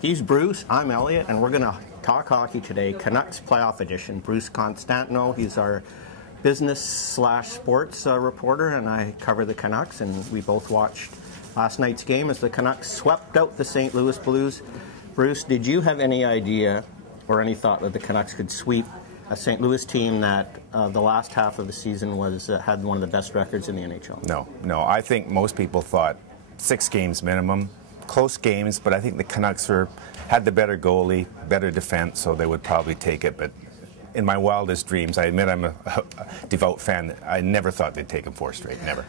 He's Bruce, I'm Elliot, and we're going to talk hockey today, Canucks playoff edition. Bruce Constantino, he's our business/sports reporter, and I cover the Canucks, and we both watched last night's game as the Canucks swept out the St. Louis Blues. Bruce, did you have any idea or any thought that the Canucks could sweep a St. Louis team that the last half of the season had one of the best records in the NHL? No. I think most people thought 6 games minimum. Close games, but I think the Canucks had the better goalie, better defense, so they would probably take it. But in my wildest dreams, I admit I'm a devout fan, I never thought they'd take them 4 straight, never.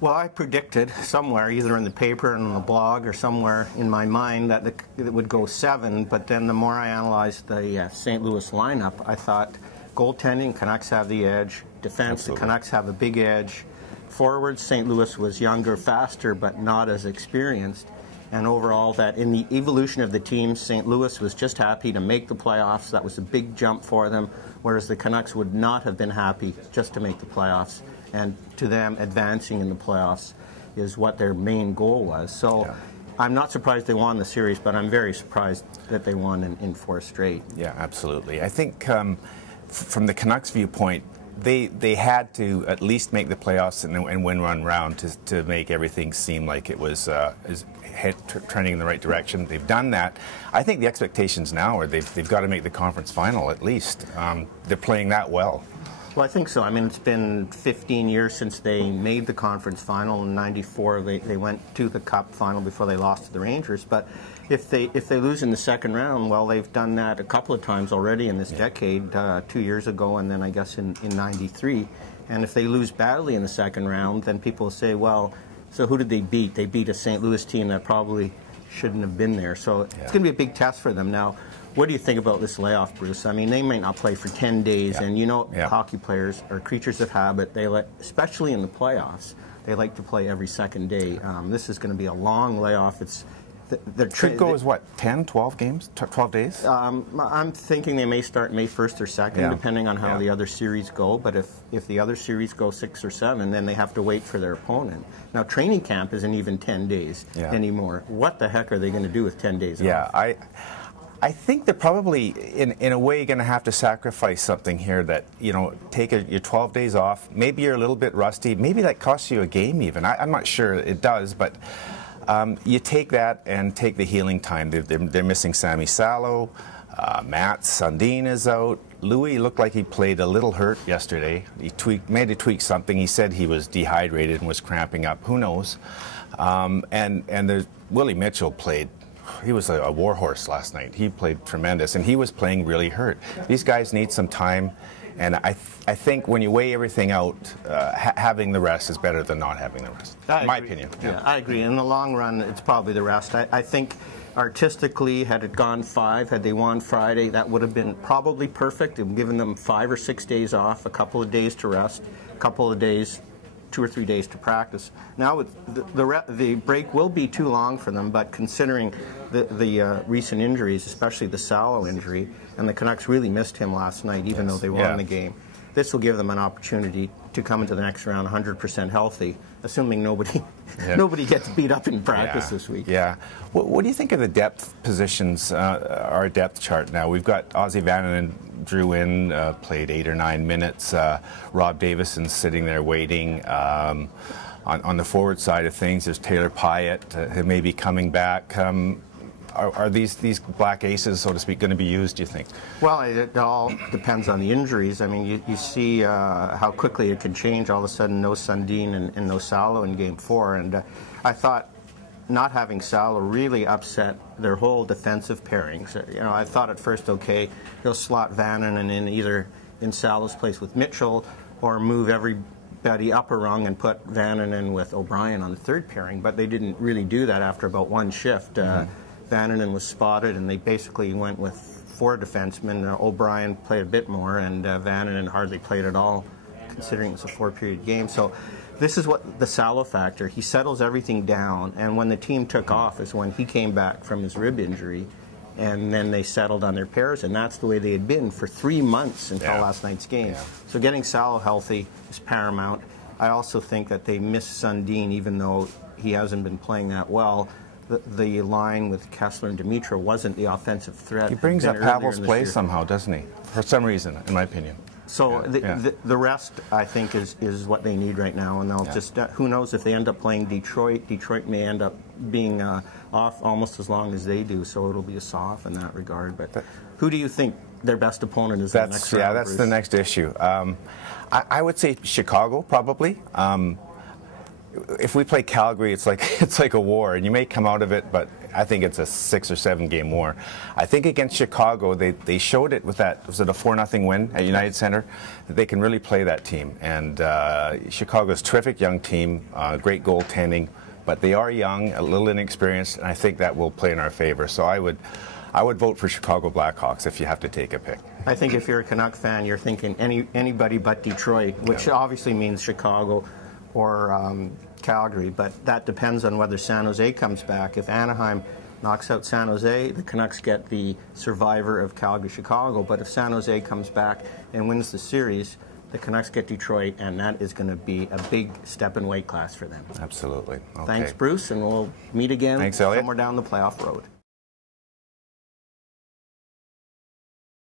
Well, I predicted somewhere, either in the paper and on the blog or somewhere in my mind, that it would go 7, but then the more I analyzed the St. Louis lineup, I thought goaltending, Canucks have the edge, defense, Absolutely. The Canucks have a big edge, forwards, St. Louis was younger, faster, but not as experienced. And overall, that in the evolution of the team, St. Louis was just happy to make the playoffs. That was a big jump for them, whereas the Canucks would not have been happy just to make the playoffs. And to them, advancing in the playoffs is what their main goal was. So yeah. I'm not surprised they won the series, but I'm very surprised that they won in 4 straight. Yeah, absolutely. I think from the Canucks' viewpoint, they had to at least make the playoffs and win one round to make everything seem like it was trending in the right direction. They've done that. I think the expectations now are they've got to make the conference final at least. They're playing that well. Well, I think so. I mean, it's been 15 years since they made the conference final. In '94, they went to the Cup final before they lost to the Rangers. But if they lose in the second round, well, they've done that a couple of times already in this decade, 2 years ago, and then I guess in '93. And if they lose badly in the second round, then people say, well, so who did they beat? They beat a St. Louis team that probably shouldn't have been there. So it's going to be a big test for them. Now, what do you think about this layoff, Bruce? I mean, they might not play for 10 days, and you know hockey players are creatures of habit. Especially in the playoffs, they like to play every second day. This is going to be a long layoff. Could go as what, 10, 12 games, 12 days? I'm thinking they may start May 1st or 2nd, depending on how the other series go. But if the other series go 6 or 7, then they have to wait for their opponent. Now, training camp isn't even 10 days anymore. What the heck are they going to do with 10 days off? I think they're probably, in a way, going to have to sacrifice something here that, you know, take your 12 days off. Maybe you're a little bit rusty. Maybe that costs you a game even. I'm not sure it does, but you take that and take the healing time. They're missing Sammy Salo. Matt Sundin is out. Louis looked like he played a little hurt yesterday. He made a tweak something. He said he was dehydrated and was cramping up. Who knows? And there's Willie Mitchell played. He was a warhorse last night. He played tremendous, and he was playing really hurt. These guys need some time, and I think when you weigh everything out, having the rest is better than not having the rest, in my opinion. Yeah, I agree. In the long run, it's probably the rest. I think artistically, had it gone 5, had they won Friday, that would have been probably perfect. It would have given them 5 or 6 days off, a couple of days to rest, a couple of days, 2 or 3 days to practice. Now the break will be too long for them, but considering the recent injuries, especially the Salo injury, and the Canucks really missed him last night, even though they won the game, this will give them an opportunity to come into the next round 100% healthy, assuming nobody gets beat up in practice this week. Yeah. What do you think of the depth positions, our depth chart now? We've got Ozzy Vananen drew in, played 8 or 9 minutes. Rob Davison's sitting there waiting. On the forward side of things, there's Taylor Pyatt, who may be coming back. Are these black aces, so to speak, going to be used, do you think? Well, it all depends on the injuries. I mean, you see how quickly it can change. All of a sudden, no Sundin and no Salo in Game 4. And I thought not having Salo really upset their whole defensive pairings. You know, I thought at first, okay, he'll slot Vananen in either in Salo's place with Mitchell or move everybody up a rung and put Vananen with O'Brien on the 3rd pairing. But they didn't really do that after about 1 shift. Vananen was spotted, and they basically went with 4 defensemen. O'Brien played a bit more, and Vananen hardly played at all, considering it was a 4-period game. So this is what the Salo factor. He settles everything down, and when the team took off is when he came back from his rib injury, and then they settled on their pairs, and that's the way they had been for 3 months until last night's game. So getting Salo healthy is paramount. I also think that they miss Sundin, even though he hasn't been playing that well. the line with Kessler and Dimitra wasn't the offensive threat. He brings up Pavel's play year. somehow, doesn't he? For some reason, in my opinion. So the rest, I think, is what they need right now, and they'll just who knows if they end up playing Detroit. Detroit may end up being off almost as long as they do, so it'll be a soft in that regard. But who do you think their best opponent is? In the next round, yeah, that's Bruce? the next issue. I would say Chicago probably. If we play Calgary, it's like a war, and you may come out of it, but I think it's a 6 or 7 game war. I think against Chicago, they showed it with that, was it a 4-0 win at United Center, that they can really play that team. And Chicago's a terrific young team, great goaltending, but they are young, a little inexperienced, and I think that will play in our favor. So I would vote for Chicago Blackhawks if you have to take a pick. I think if you're a Canuck fan, you're thinking anybody but Detroit, which obviously means Chicago or Calgary, but that depends on whether San Jose comes back. If Anaheim knocks out San Jose, the Canucks get the survivor of Calgary-Chicago, but if San Jose comes back and wins the series, the Canucks get Detroit, and that is going to be a big step in weight class for them. Absolutely. Okay. Thanks, Bruce, and we'll meet again Thanks, Elliot. somewhere down the playoff road.